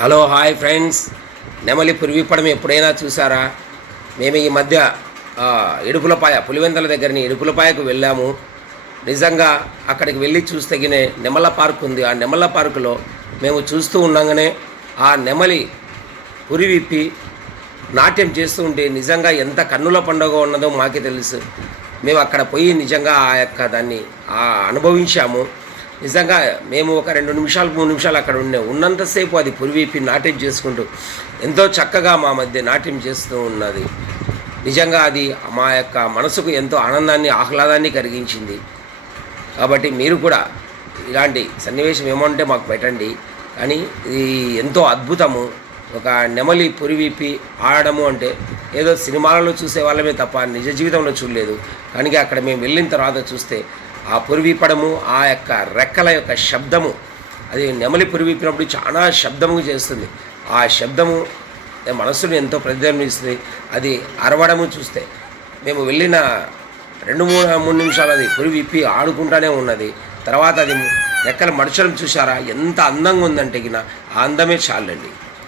Hello hi friends. నెమలి పురివిప్పడం ఎప్పుడైనా చూసారా? మేము ఈ మధ్య ఇడుపులపాయ పులివెందల దగ్గరని ఇడుపులపాయకు వెళ్ళాము. నిజంగా అక్కడికి వెళ్ళి చూస్తగినే నెమల పార్క్ ఉంది. ఆ నెమల పార్కులో మేము చూస్తూ ఉండగానే ఆ నెమలి పురివిప్పి నాట్యం చేస్తూ ఉంటే నిజంగా ఎంత కన్నుల పండుగ ఉన్నదో మాకే తెలుసు. మేము అక్కడ పోయి నిజంగా ఆ యొక్క దాన్ని అనుభవించాము. నిజంగా మేము ఒక 2 నిమిషాలు 3 నిమిషాలు అక్కడ ఉన్నంతసేపు అది పురివిప్పి నాట్యం చేసుకుంటూ ఎంతో చక్కగా మా మధ్య నాట్యం చేస్తూ ఉన్నది. నిజంగా అది మా యొక్క మనసుకు ఎంతో ఆనందాన్ని ఆహ్లాదాన్ని కలిగించింది. కాబట్టి మీరు కూడా ఇలాంటి సన్నివేశం ఏమంటే మాకు పెట్టండి. కానీ ఇది ఎంతో అద్భుతము. ఒక నెమలి పురివిప్పి ఆడడము అంటే ఏదో సినిమాలలో చూసే వాళ్ళమే తప్ప నిజ జీవితంలో చూడలేదు. కానీ అక్కడ మేము వెళ్ళిన తర్వాత చూస్తే ఆ పురివిప్పడము, ఆ యొక్క రెక్కల యొక్క శబ్దము, అది నెమలి పురివిప్పినప్పుడు చాలా శబ్దము చేస్తుంది. ఆ శబ్దము మనస్సును ఎంతో ప్రతిధ్వనిస్తుంది. అది అరవడము చూస్తే మేము వెళ్ళిన 2-3 నిమిషాలు అది పురివిప్పి ఆడుకుంటూనే ఉన్నది. తర్వాత అది రెక్కలు మడచడం చూసారా ఎంత అందంగా ఉందంటే ఆ అందమే చాలండి.